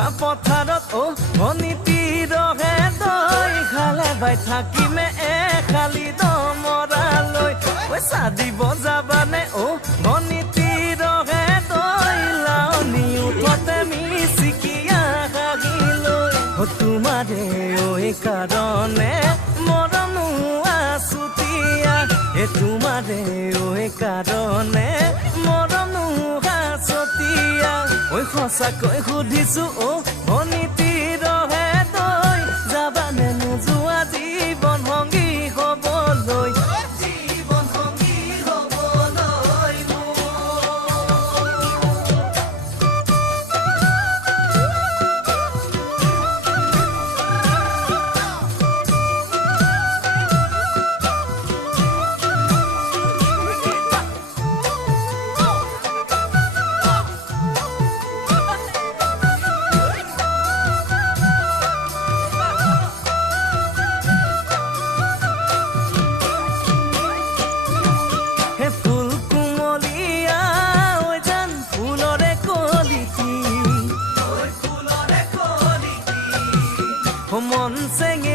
বৰ্ষা পথাৰত অনিতি ৰহে দৈ খালে বাই থাকিমে খালি দমৰালৈ পইচা দিব যাবানে অনিতি ৰহে দৈ লাউনি উঠতে মিচিকিয়া হাগিলৈ তোমাৰে ঐ কাৰণে মৰমো আছুতীয়া তোমাৰে ঐ কাৰণে মৰমো আছুতীয়া ঐ সঁচাকৈ সুধিছো অনিতি ৰহে দৈ যাবানে নোযোৱা জীৱন সংগী হ'বলৈ জীৱন সংগী হ'বলৈ মন চেঙে